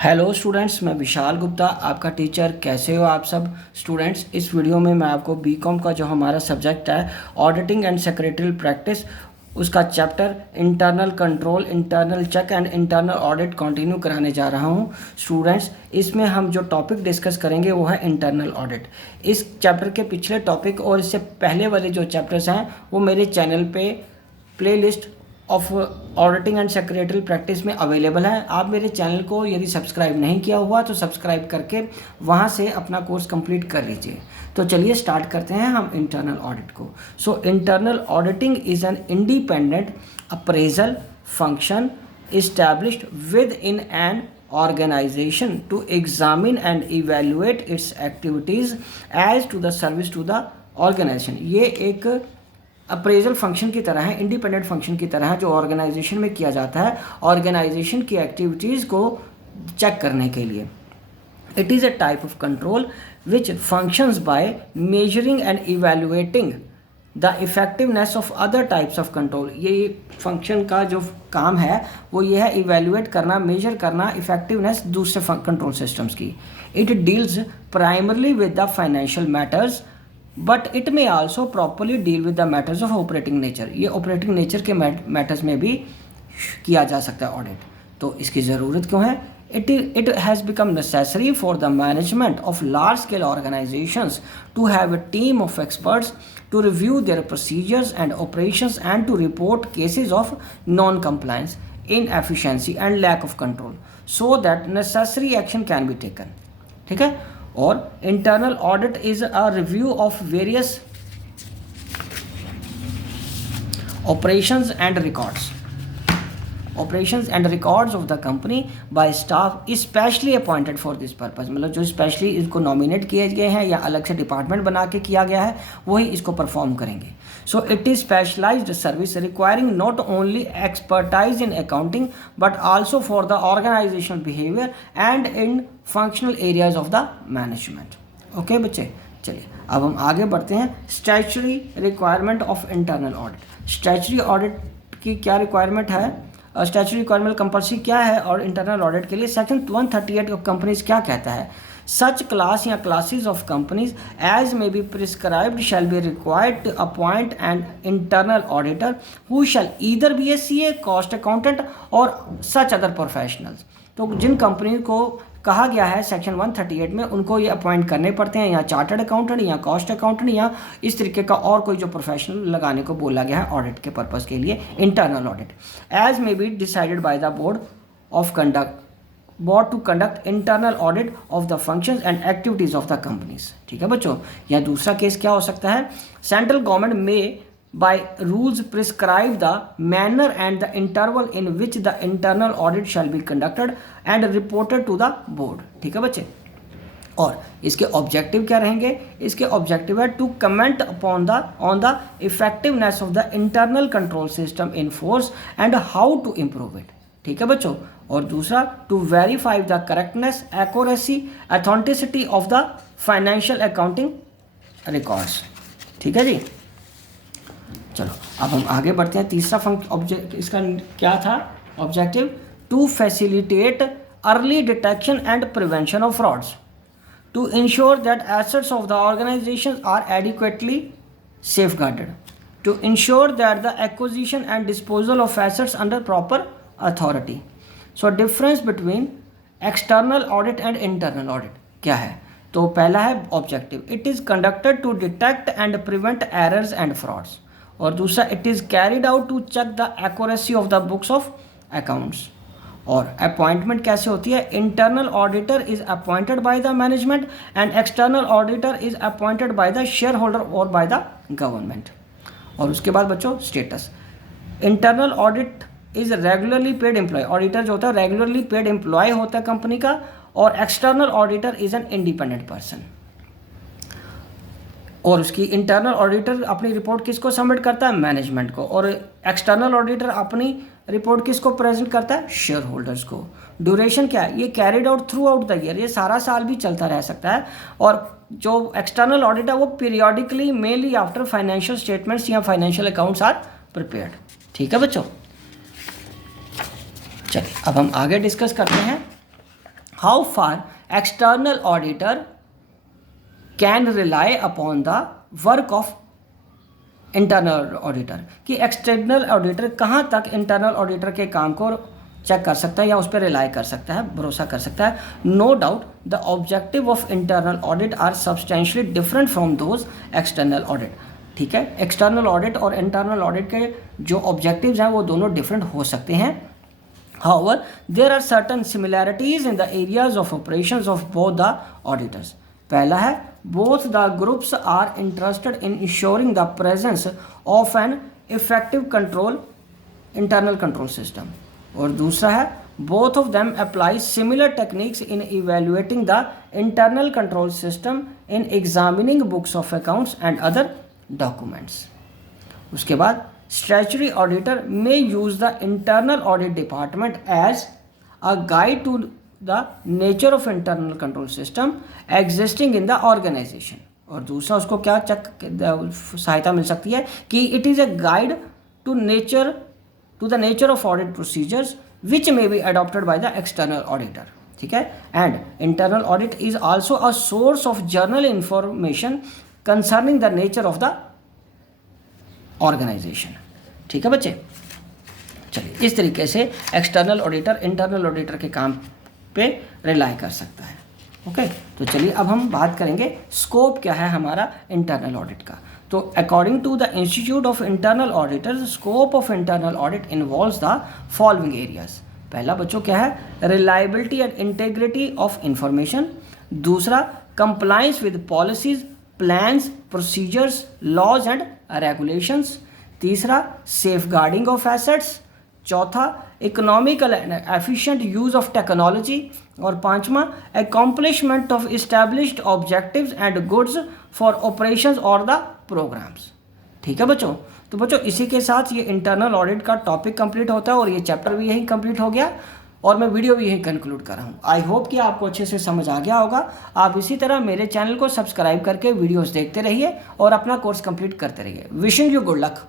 Hello students, मैं विशाल गुप्ता आपका teacher. कैसे हो आप सब स्टूडेंट्स। इस वीडियो में मैं आपको बीकॉम का जो हमारा सब्जेक्ट है ऑडिटिंग एंड सेक्रेटरियल प्रैक्टिस, उसका chapter internal control, internal check and internal audit continue कराने जा रहा हूं स्टूडेंट्स। इसमें हम जो टॉपिक डिस्कस करेंगे वो है इंटरनल ऑडिट। इस चैप्टर के पिछले टॉपिक और इससे पहले वाले जो चैप्टर्स हैं वो मेरे चैनल पे playlist of auditing and secretarial practice में अवेलेबल है। आप मेरे चैनल को यदि सब्सक्राइब नहीं किया हुआ तो सब्सक्राइब करके वहाँ से अपना कोर्स कंप्लीट कर लीजिए। तो चलिए स्टार्ट करते हैं हम इंटरनल ऑडिट को। So internal auditing is an independent appraisal function established within an organization to examine and evaluate its activities as to the service to the organization। ये एक अप्रेजल फंक्शन की तरह है, इंडिपेंडेंट फंक्शन की तरह है जो ऑर्गेनाइजेशन में किया जाता है ऑर्गेनाइजेशन की एक्टिविटीज़ को चेक करने के लिए। It is a type of control which functions by measuring and evaluating the effectiveness of other types of control. ये फंक्शन का जो काम है वो ये है इवेल्युएट करना, मेजर करना इफेक्टिवनेस दूसरे कंट्रोल सिस्टम्स की। It deals primarily with the financial matters but it may also properly deal with the matters of operating nature. ये ऑपरेटिंग नेचर के मैटर्स में भी किया जा सकता है ऑडिट। तो इसकी ज़रूरत क्यों है? It has become necessary for the management of large-scale organizations to have a team of experts to review their procedures and operations and to report cases of non-compliance, inefficiency and lack of control so that necessary action can be taken। ठीक है। और internal audit is a review of various operations and records of the company by staff specially appointed for this purpose। मतलब जो specially इसको nominate किए गए हैं या अलग से डिपार्टमेंट बना के किया गया है वही इसको परफॉर्म करेंगे। So it is specialised service requiring not only expertise in accounting but also for the organisational behaviour and in functional areas of the management. Okay बच्चे, चलिए अब हम आगे बढ़ते हैं। Statutory requirement of internal audit. Statutory audit की क्या requirement है? स्टैट्यूटरी रिक्वायरमेंट कंपल्सरी क्या है और इंटरनल ऑडिट के लिए सेक्शन 138 ऑफ कंपनीज क्या कहता है? सच क्लास या classes of companies as may be prescribed shall be required to appoint an internal auditor who shall either be a CA, cost accountant और सच अदर प्रोफेशनल्स। तो जिन company को कहा गया है सेक्शन 138 में उनको ये अपॉइंट करने पड़ते हैं, या चार्टर्ड अकाउंटेंट या कॉस्ट अकाउंटेंट या इस तरीके का और कोई जो प्रोफेशनल लगाने को बोला गया है ऑडिट के पर्पज़ के लिए internal audit. As may be decided by the board to conduct internal audit of the functions and activities of the companies. ठीक है बच्चों। या दूसरा केस क्या हो सकता है? सेंट्रल गवर्नमेंट में by rules prescribe the manner and the interval in which the internal audit shall be conducted and reported to the board। ठीक है बच्चे। और इसके ऑब्जेक्टिव क्या रहेंगे? इसके ऑब्जेक्टिव है to comment upon the effectiveness of the internal control system in force and how to improve it. ठीक है बच्चों। और दूसरा to verify the correctness, accuracy, authenticity of the financial accounting records. ठीक है जी। चलो अब हम आगे बढ़ते हैं। तीसरा ऑब्जेक्ट इसका क्या था? Objective to facilitate early detection and prevention of frauds, to ensure that assets of the organisation are adequately safeguarded, to ensure that the acquisition and disposal of assets under proper authority. So difference between external audit and internal audit क्या है? तो पहला है objective, it is conducted to detect and prevent errors and frauds. और दूसरा it is carried out to check the accuracy of the books of accounts. और appointment कैसे होती है? Internal auditor is appointed by the management and external auditor is appointed by the shareholder और by the government. और उसके बाद बच्चों status, internal audit is regularly paid employ. Auditor जो होता है रेगुलरली पेड एम्प्लॉय होता है कंपनी का। और external auditor is an independent person. और उसकी इंटरनल ऑडिटर अपनी रिपोर्ट किसको सबमिट करता है? मैनेजमेंट को। और एक्सटर्नल ऑडिटर अपनी रिपोर्ट किसको प्रेजेंट करता है? शेयर होल्डर्स को। ड्यूरेशन क्या है? ये carried out through out the year, ये सारा साल भी चलता रह सकता है। और जो एक्सटर्नल ऑडिट है वो periodically mainly after financial statements या फाइनेंशियल अकाउंट्स आर प्रिपेयर्ड। ठीक है बच्चों। चलिए अब हम आगे डिस्कस करते हैं how far external auditor can rely upon the work of internal auditor, कि एक्सटर्नल ऑडिटर कहाँ तक इंटरनल ऑडिटर के काम को चेक कर सकता है या उस पर रिलाई कर सकता है, भरोसा कर सकता है. No doubt the objective of internal audit are substantially different from those external audit. ठीक है, एक्सटर्नल ऑडिट और इंटरनल ऑडिट के जो ऑब्जेक्टिव्स हैं वो दोनों डिफरेंट हो सकते हैं. However, there are certain similarities in the areas of operations of both the auditors. पहला है both the groups are interested in ensuring the presence of an effective control internal control system. और दूसरा है both of them apply similar techniques in evaluating the internal control system in examining books of accounts and other documents. उसके बाद statutory auditor may use the internal audit department as a guide to the nature of internal control system existing in the organization. और दूसरा उसको क्या सहायता मिल सकती है कि it is a guide to the nature of audit procedures which may be adopted by the external auditor. ठीक है, and internal audit is also a source of journal information concerning the nature of the organization. ठीक है बच्चे, चलिए इस तरीके से external auditor internal auditor के काम पे रिलाई कर सकता है. ओके, तो चलिए अब हम बात करेंगे स्कोप क्या है हमारा इंटरनल ऑडिट का. तो according to the Institute of Internal Auditors, scope of internal audit involves the following areas. पहला बच्चों क्या है, reliability and integrity of information. दूसरा, compliance with policies, plans, procedures, laws and regulations. तीसरा, सेफगार्डिंग ऑफ एसेट्स. चौथा, economical and efficient use of technology. और पांचवा, accomplishment of established objectives and goods for operations और द प्रोग्राम्स. ठीक है बच्चों, तो बच्चों इसी के साथ ये इंटरनल ऑडिट का टॉपिक कंप्लीट होता है और ये चैप्टर भी यही कंप्लीट हो गया और मैं वीडियो भी यही कंक्लूड कर रहा हूँ. आई होप कि आपको अच्छे से समझ आ गया होगा. आप इसी तरह मेरे चैनल को सब्सक्राइब करके वीडियोस देखते रहिए और अपना कोर्स कंप्लीट करते रहिए. Wishing you good luck.